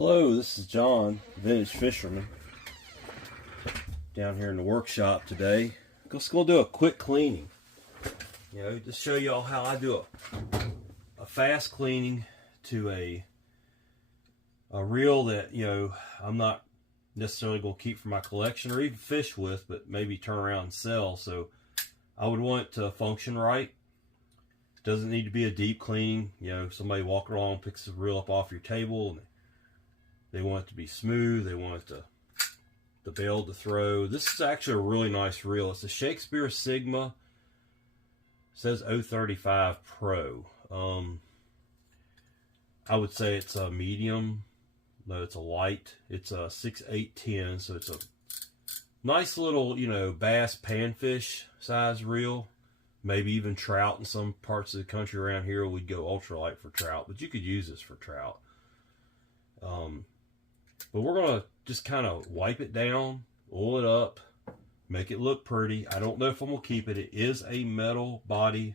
Hello, this is John, Vintage Fisherman, down here in the workshop today. Just gonna do a quick cleaning. Just show y'all how I do a fast cleaning to a reel that I'm not necessarily gonna keep for my collection or even fish with, but maybe turn around and sell. So I would want it to function right. Doesn't need to be a deep cleaning. Somebody walking along picks the reel up off your table and they want it to be smooth. They want it the bail to throw. This is actually a really nice reel. It's a Shakespeare Sigma. It says 035 Pro. I would say it's a medium. No, it's a light. It's a 6/810, so it's a nice little, bass, panfish size reel. Maybe even trout in some parts of the country around here. We'd go ultralight for trout, but you could use this for trout. But we're going to just kind of wipe it down, oil it up, make it look pretty. I don't know if I'm going to keep it. It is a metal body.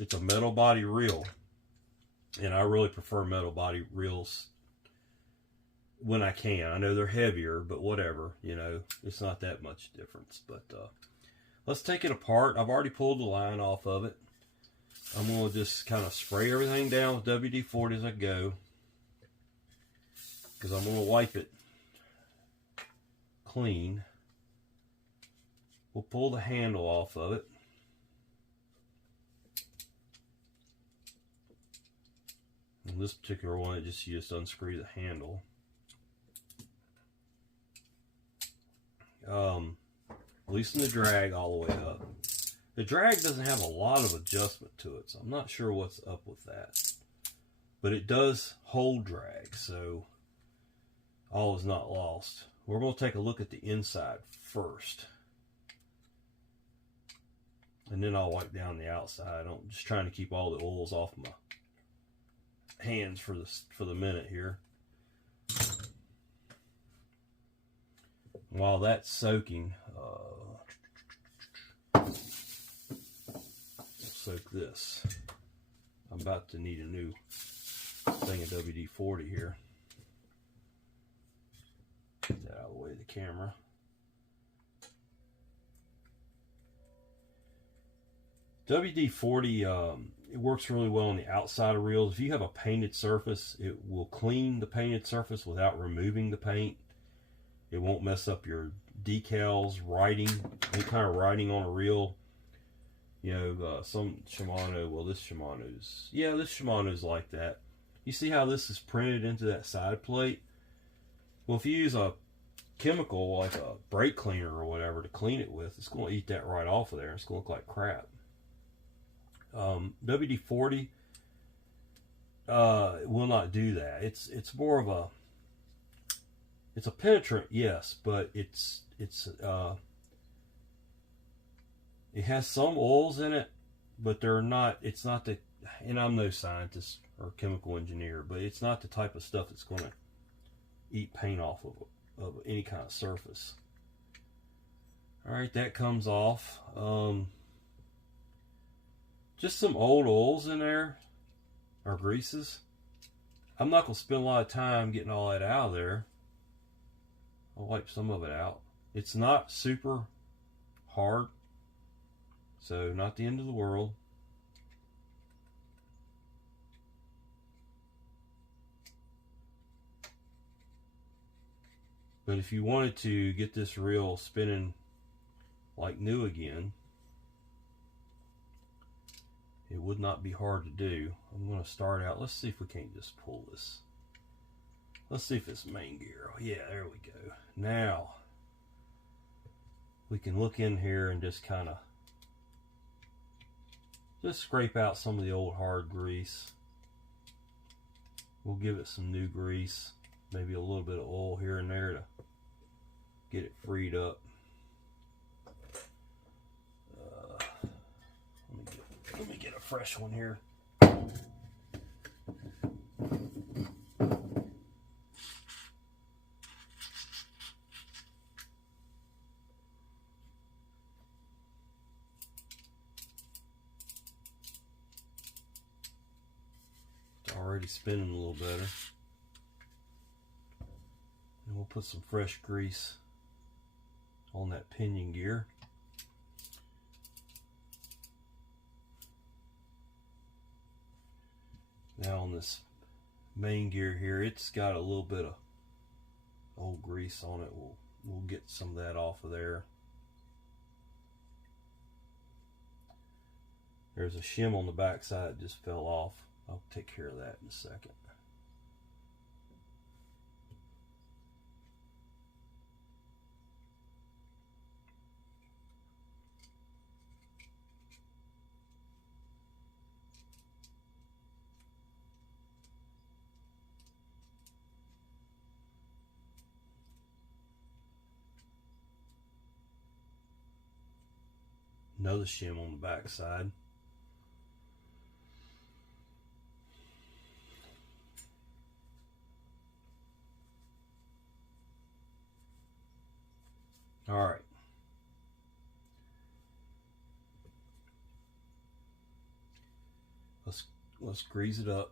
It's a metal body reel. And I really prefer metal body reels when I can. I know they're heavier, but whatever. It's not that much difference. But let's take it apart. I've already pulled the line off of it. I'm going to just kind of spray everything down with WD-40 as I go, because I'm going to wipe it clean. We'll pull the handle off of it. In this particular one, you just unscrew the handle. Loosen the drag all the way up. The drag doesn't have a lot of adjustment to it, so I'm not sure what's up with that. But it does hold drag, so all is not lost. We're going to take a look at the inside first, and then I'll wipe down the outside. I'm just trying to keep all the oils off my hands for the minute here. While that's soaking, soak this. I'm about to need a new thing of WD-40 here. Get that out of the way of the camera. WD-40, it works really well on the outside of reels. If you have a painted surface, it will clean the painted surface without removing the paint. It won't mess up your decals, writing, any kind of writing on a reel. Some Shimano, this Shimano's like that. You see how this is printed into that side plate? Well, if you use a chemical like a brake cleaner or whatever to clean it with, it's going to eat that right off of there. It's going to look like crap. WD-40 will not do that. It's more of a, it's a penetrant, yes, but it has some oils in it, but they're not. It's not the, and I'm no scientist or chemical engineer, but it's not the type of stuff that's going to eat paint off of any kind of surface. All right, that comes off. Just some old oils in there, or greases. I'm not going to spend a lot of time getting all that out of there. I'll wipe some of it out. It's not super hard, so not the end of the world. But if you wanted to get this reel spinning like new again, it would not be hard to do. I'm going to start out. Let's see if we can't just pull this. Let's see if it's main gear. Yeah, there we go. Now, we can look in here and just kind of just scrape out some of the old hard grease. We'll give it some new grease. Maybe a little bit of oil here and there to get it freed up. Let me get a fresh one here. It's already spinning a little better. we'll put some fresh grease on that pinion gear. Now on this main gear here, it's got a little bit of old grease on it. We'll get some of that off of there. There's a shim on the back side that just fell off. I'll take care of that in a second. Another shim on the back side. All right. Let's grease it up.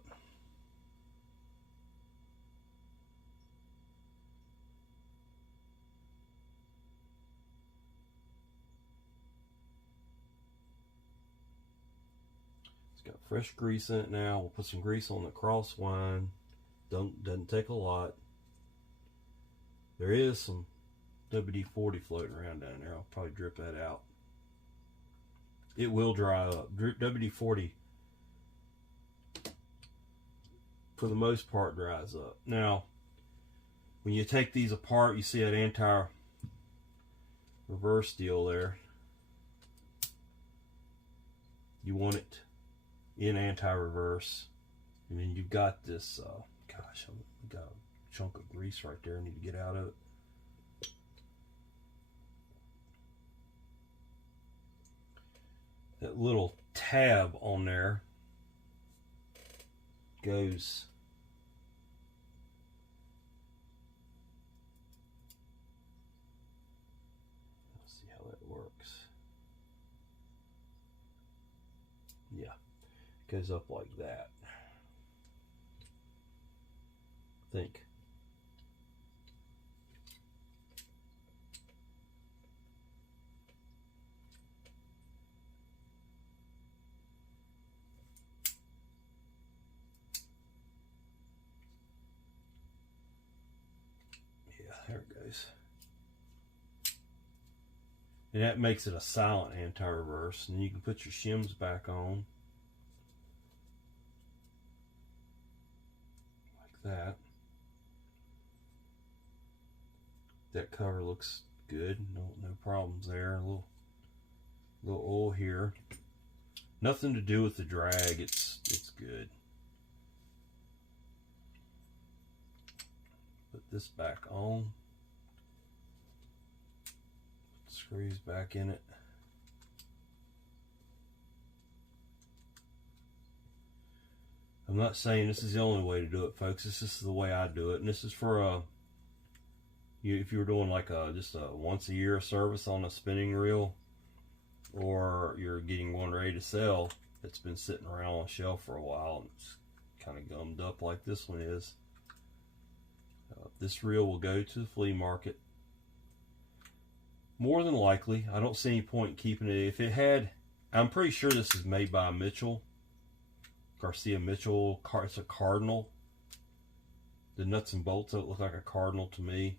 It's got fresh grease in it now. We'll put some grease on the cross wind. Doesn't take a lot. There is some WD-40 floating around down there. I'll probably drip that out. It will dry up. WD-40 for the most part dries up. Now, when you take these apart, you see that anti-reverse deal there. You want it in anti-reverse, and then you've got this. Gosh, I've got a chunk of grease right there. I need to get out of it. That little tab on there goes let's see how that works. Yeah, it goes up like that. I think. There it goes. And that makes it a silent anti-reverse. And you can put your shims back on. Like that. That cover looks good. No problems there. A little oil here. Nothing to do with the drag. It's good. Put this back on. Put the screws back in it. I'm not saying this is the only way to do it, folks. This is the way I do it, and this is for if you're doing like just a once a year service on a spinning reel, or you're getting one ready to sell that's been sitting around on a shelf for a while and it's kind of gummed up like this one is. This reel will go to the flea market. More than likely, I don't see any point in keeping it. If it had, I'm pretty sure this is made by Mitchell, Garcia Mitchell. It's a cardinal. The nuts and bolts look like a cardinal to me.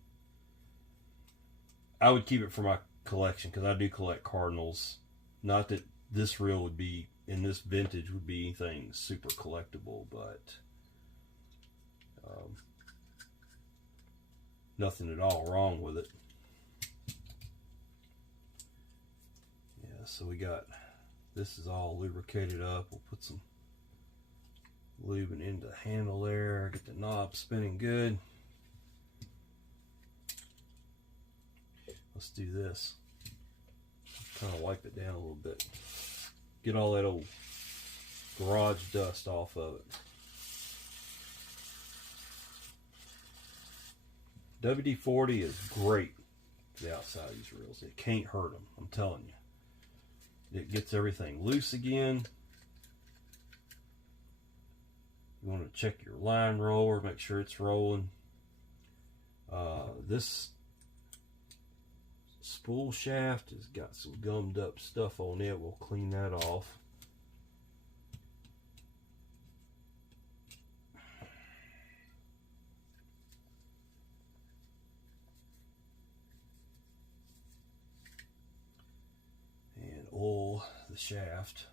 I would keep it for my collection because I do collect cardinals. Not that this reel would be, in this vintage, would be anything super collectible, but nothing at all wrong with it. Yeah, so we got, this is all lubricated up. We'll put some lubing into the handle there, get the knob spinning good. Let's do this. Kind of wipe it down a little bit. Get all that old garage dust off of it. WD-40 is great for the outside of these reels. It can't hurt them, I'm telling you. It gets everything loose again. You want to check your line roller, make sure it's rolling. This spool shaft has got some gummed up stuff on it. We'll clean that off. And oil the shaft.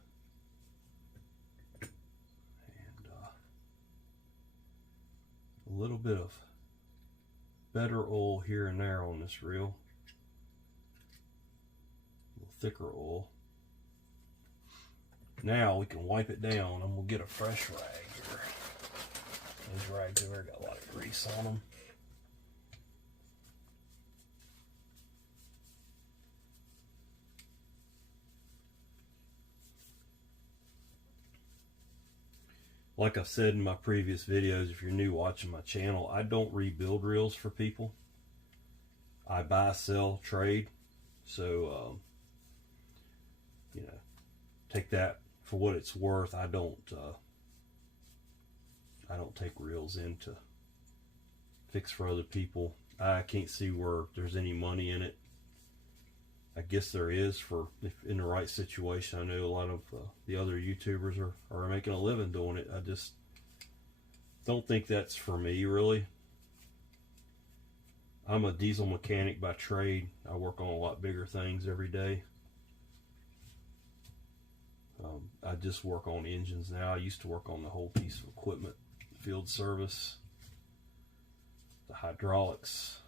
And a little bit of better oil here and there on this reel. A little thicker oil. Now we can wipe it down, and we'll get a fresh rag here. These rags over got a lot of grease on them. Like I've said in my previous videos, if you're new watching my channel, I don't rebuild reels for people. I buy, sell, trade. So, you know, take that for what it's worth. I don't take reels in to fix for other people. I can't see where there's any money in it. I guess there is for if in the right situation. I know a lot of the other YouTubers are making a living doing it. I just don't think that's for me, really. I'm a diesel mechanic by trade. I work on a lot bigger things every day. I just work on engines now. I used to work on the whole piece of equipment, field service, the hydraulics,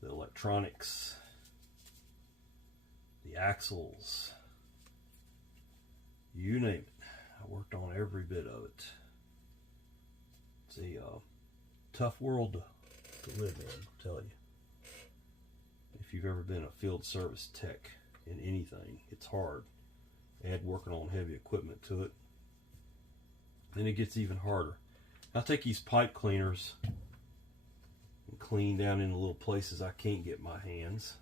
the electronics, the axles, you name it. I worked on every bit of it. It's a tough world to live in, I'll tell you. If you've ever been a field service tech in anything, it's hard. Add working on heavy equipment to it, then it gets even harder. I'll take these pipe cleaners and clean down in the little places I can't get my hands.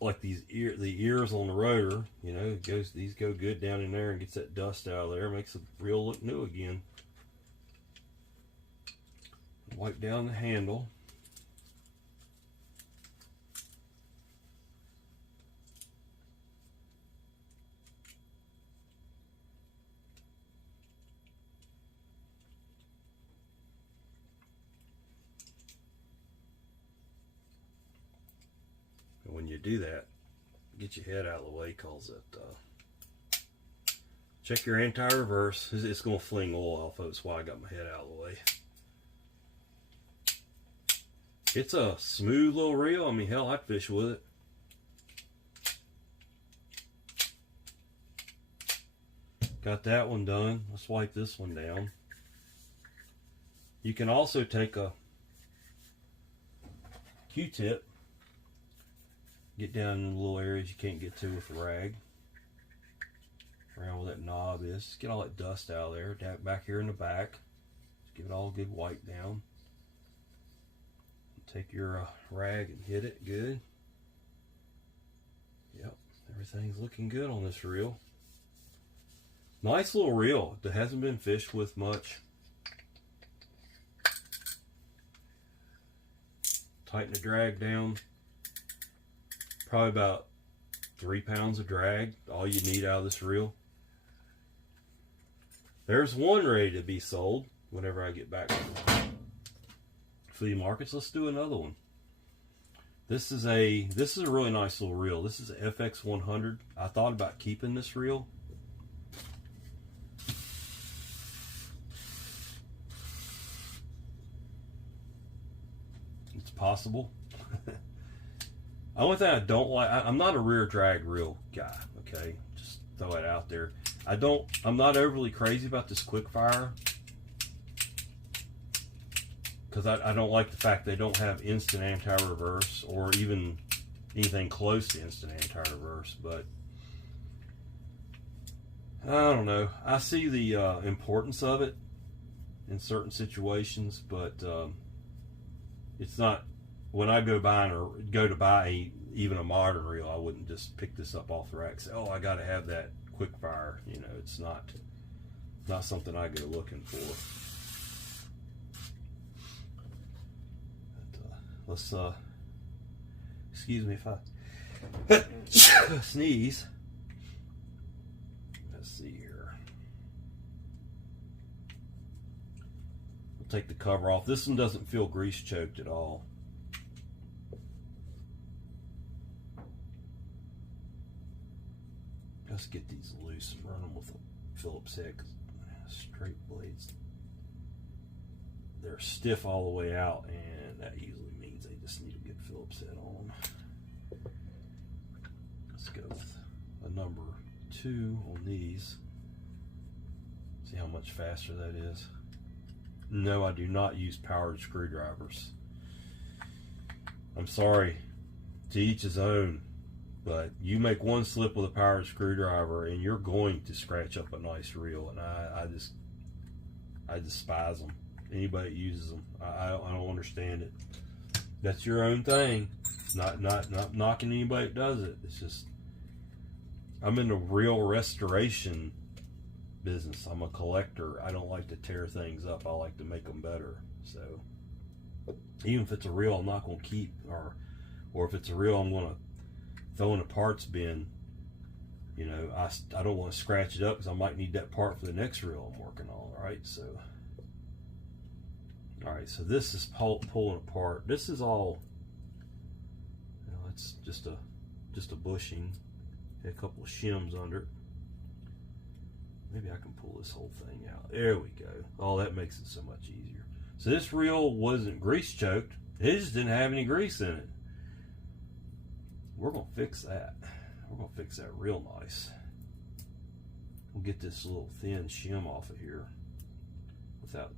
Like the ears on the rotor, you know, these go good down in there and gets that dust out of there, makes the reel look new again. Wipe down the handle. When you do that, get your head out of the way, cause it check your anti-reverse. It's going to fling oil off of it. That's why I got my head out of the way. It's a smooth little reel. I mean, hell, I'd fish with it. Got that one done. Let's wipe this one down. You can also take a Q-tip, get down in the little areas you can't get to with a rag. Around where that knob is. Just get all that dust out of there. Back here in the back. Just give it all a good wipe down. Take your rag and hit it good. Yep, everything's looking good on this reel. Nice little reel that hasn't been fished with much. Tighten the drag down. Probably about 3 pounds of drag, all you need out of this reel. There's one ready to be sold whenever I get back to the flea markets. Let's do another one. This is a really nice little reel. This is a FX100. I thought about keeping this reel. It's possible. The only thing I don't like, I'm not a rear drag reel guy, okay? Just throw it out there. I'm not overly crazy about this Quickfire, because I don't like the fact they don't have instant anti-reverse or even anything close to instant anti-reverse. But I don't know. I see the importance of it in certain situations, but it's not. When I go to buy even a modern reel, I wouldn't just pick this up off the rack and say, "Oh, I got to have that Quickfire." You know, it's not something I go looking for. let's excuse me if I sneeze. Let's see here. We'll take the cover off. This one doesn't feel grease choked at all. Let's get these loose and run them with a Phillips head, 'cause straight blades, they're stiff all the way out, and that usually means they just need a good Phillips head on them. Let's go with a number 2 on these. See how much faster that is. No, I do not use powered screwdrivers. I'm sorry, to each his own. But you make one slip with a powered screwdriver and you're going to scratch up a nice reel, and I despise them. Anybody that uses them, I don't understand it. That's your own thing. Not knocking anybody that does it. It's just, I'm in the reel restoration business. I'm a collector. I don't like to tear things up. I like to make them better. So even if it's a reel I'm not going to keep, or if it's a reel I'm going to throw in a parts bin, you know, I don't want to scratch it up because I might need that part for the next reel I'm working on. All right, so this is pulling apart. This is all, you know, it's just a bushing, a couple of shims under it. Maybe I can pull this whole thing out. There we go. Oh, that makes it so much easier. So this reel wasn't grease choked. It just didn't have any grease in it. We're going to fix that. We're going to fix that real nice. We'll get this little thin shim off of here without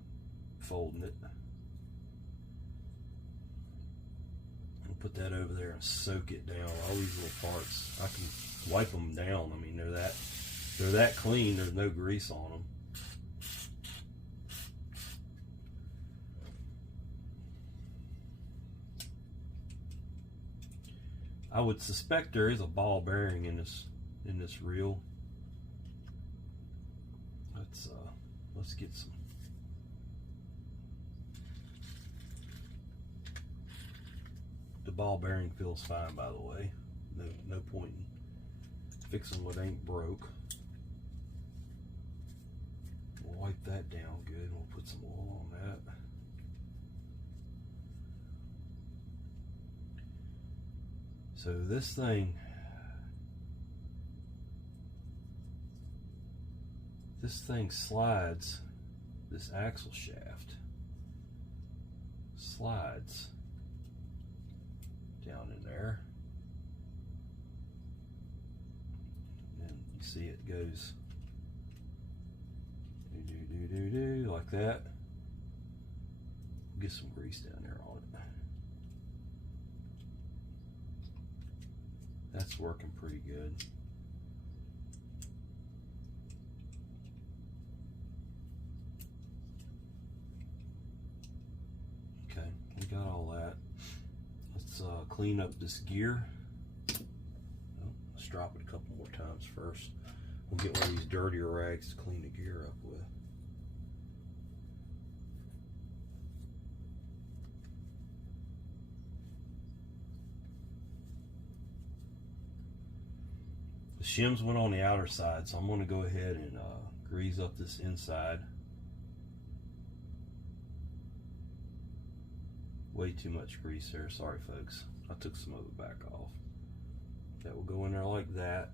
folding it. We'll put that over there and soak it down. All these little parts, I can wipe them down. I mean, they're that clean. There's no grease on them. I would suspect there is a ball bearing in this reel. Let's get some. The ball bearing feels fine, by the way. No point in fixing what ain't broke. We'll wipe that down good. We'll put some oil on that. So this thing slides, this axle shaft slides down in there, and you see it goes do like that. Get some grease down there on it. That's working pretty good. Okay, we got all that. Let's clean up this gear. Oh, let's drop it a couple more times first. We'll get one of these dirtier rags to clean the gear up with. The shims went on the outer side, so I'm going to go ahead and grease up this inside. Way too much grease there. Sorry, folks. I took some of it back off. That will go in there like that.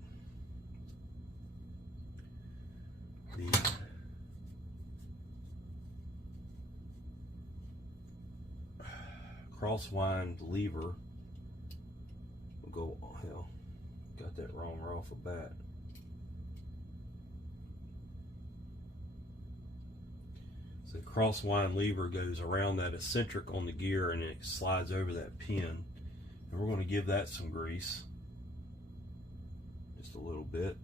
The crosswind lever will go. Oh, hell. Got that wrong right off the bat. So the crosswind lever goes around that eccentric on the gear and it slides over that pin. And we're going to give that some grease. Just a little bit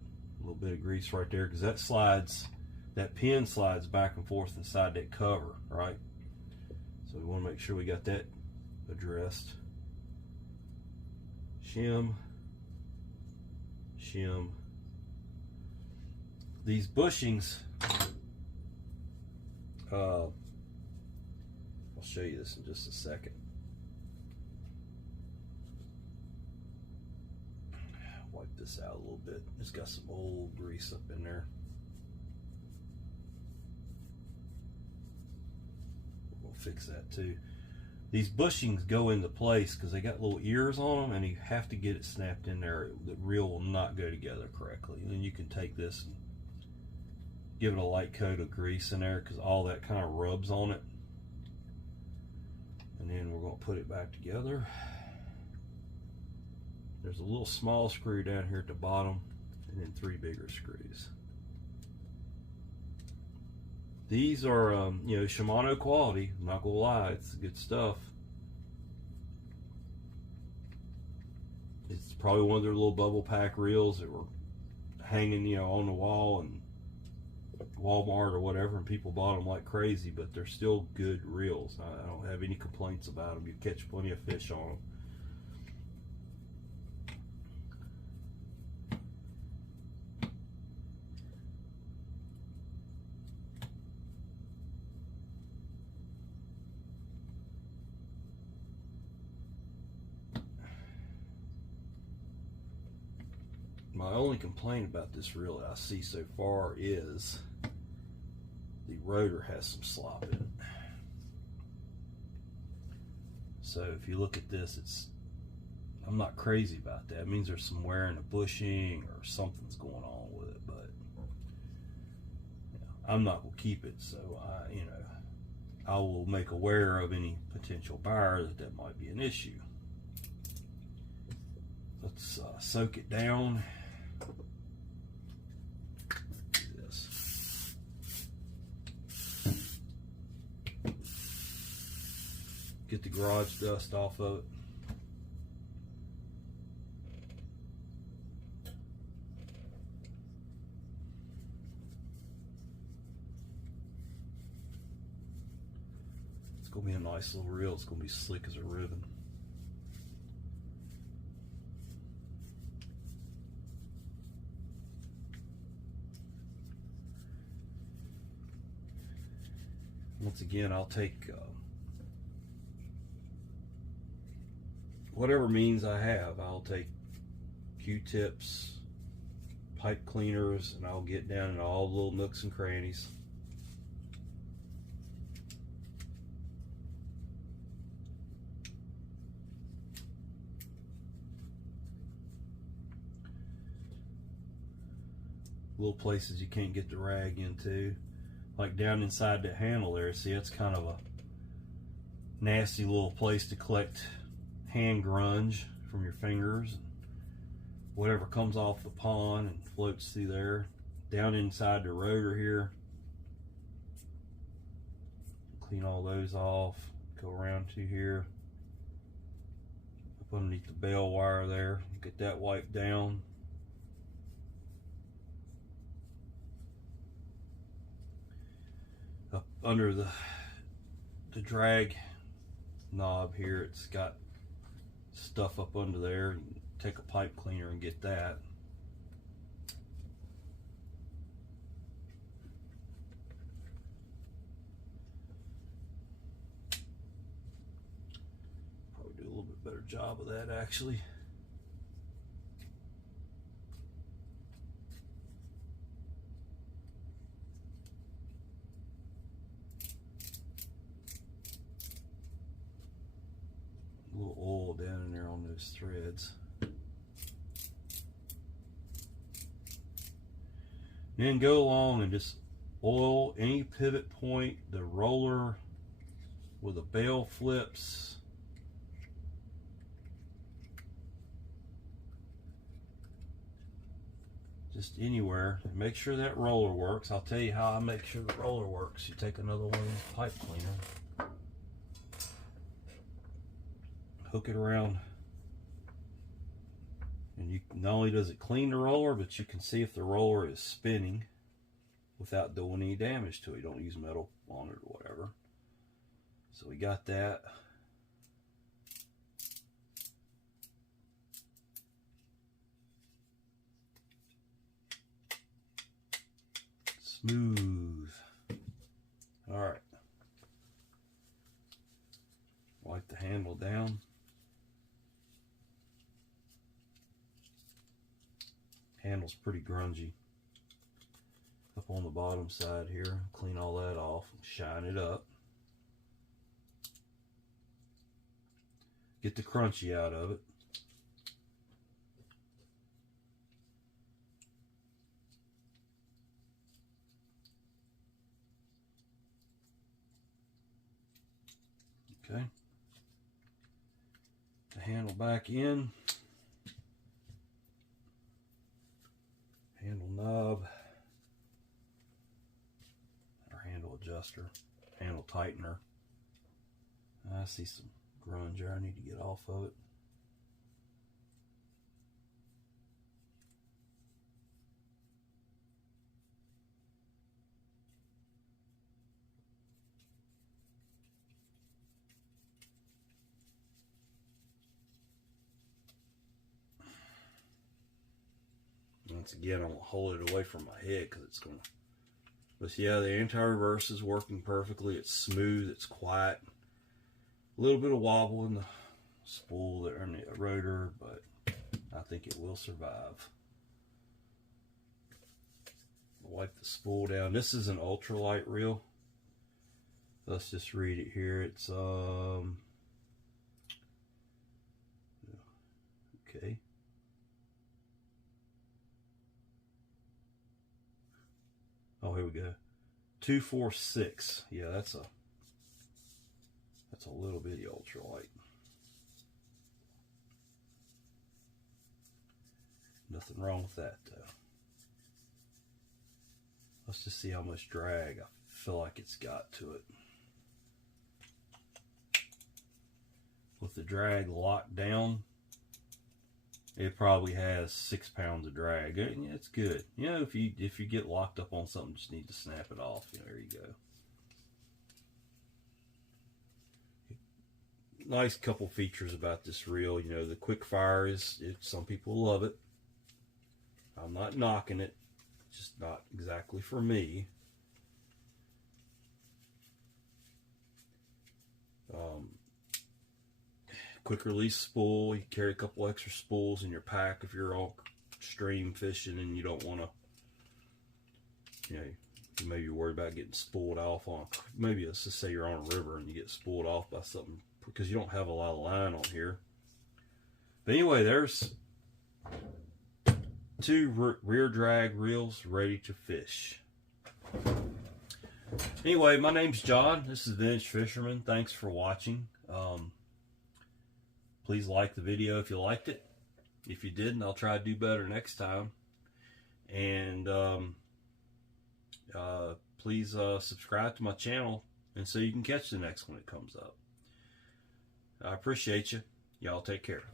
of grease right there, because that pin slides back and forth inside that cover, right? So we want to make sure we got that addressed. Shim. These bushings, I'll show you this in just a second. this out a little bit. It's got some old grease up in there. We'll fix that too. These bushings go into place because they got little ears on them, and you have to get it snapped in there. The reel will not go together correctly. And then you can take this and give it a light coat of grease in there because all that kind of rubs on it. And then we're going to put it back together. There's a little small screw down here at the bottom, and then 3 bigger screws. These are, you know, Shimano quality. I'm not gonna lie, it's good stuff. It's probably one of their little bubble pack reels that were hanging, you know, on the wall and Walmart or whatever, and people bought them like crazy. But they're still good reels. I don't have any complaints about them. You catch plenty of fish on them. My only complaint about this reel that I see so far is the rotor has some slop in it. So if you look at this, I'm not crazy about that. It means there's some wear in the bushing or something's going on with it, but you know, I'm not gonna keep it. So I will make aware of any potential buyer that might be an issue. Let's soak it down. Do this. Get the garage dust off of it. It's going to be a nice little reel. It's going to be slick as a ribbon. Once again, I'll take whatever means I have. I'll take Q-tips, pipe cleaners, and I'll get down in all the little nooks and crannies. Little places you can't get the rag into. Like down inside the handle there, see, that's kind of a nasty little place to collect hand grunge from your fingers. Whatever comes off the pond and floats through there. Down inside the rotor here. Clean all those off. Go around to here. Up underneath the bell wire there. Get that wiped down. Up under the drag knob here, it's got stuff up under there. You can take a pipe cleaner and get that. Probably do a little bit better job of that actually. A little oil down in there on those threads. Then go along and just oil any pivot point, the roller where the bail flips. Just anywhere. Make sure that roller works. I'll tell you how I make sure the roller works. You take another one of these pipe cleaner. Hook it around, and you not only does it clean the roller, but you can see if the roller is spinning without doing any damage to it. You don't use metal on it or whatever. So we got that. Smooth. All right. Wipe the handle down. Handle's pretty grungy. Up on the bottom side here, clean all that off, shine it up. Get the crunchy out of it. Okay. The handle back in. Handle knob. Or handle adjuster. Handle tightener. I see some grunge there I need to get off of it. Once again, I'm going to hold it away from my head because it's going to... But yeah, the anti-reverse is working perfectly. It's smooth. It's quiet. A little bit of wobble in the spool there in the rotor, but I think it will survive. Wipe the spool down. This is an ultralight reel. Let's just read it here. It's okay. Oh, here we go. 246. Yeah, that's a little bitty ultralight. Nothing wrong with that though. Let's just see how much drag I feel like it's got to it. With the drag locked down, it probably has 6 pounds of drag. It's good. You know, if you get locked up on something, just need to snap it off. There you go. Nice couple features about this reel. You know, the quick fire some people love it. I'm not knocking it. It's just not exactly for me. Quick release spool. You carry a couple extra spools in your pack if you're all stream fishing and you don't want to, you know, you maybe worried about getting spooled off on, maybe let's just say you're on a river and you get spooled off by something because you don't have a lot of line on here. But anyway, there's 2 rear drag reels ready to fish. Anyway, my name's John. This is Vintage Fisherman. Thanks for watching. Please like the video if you liked it. If you didn't, I'll try to do better next time. And please subscribe to my channel and so you can catch the next one that comes up. I appreciate you. Y'all take care.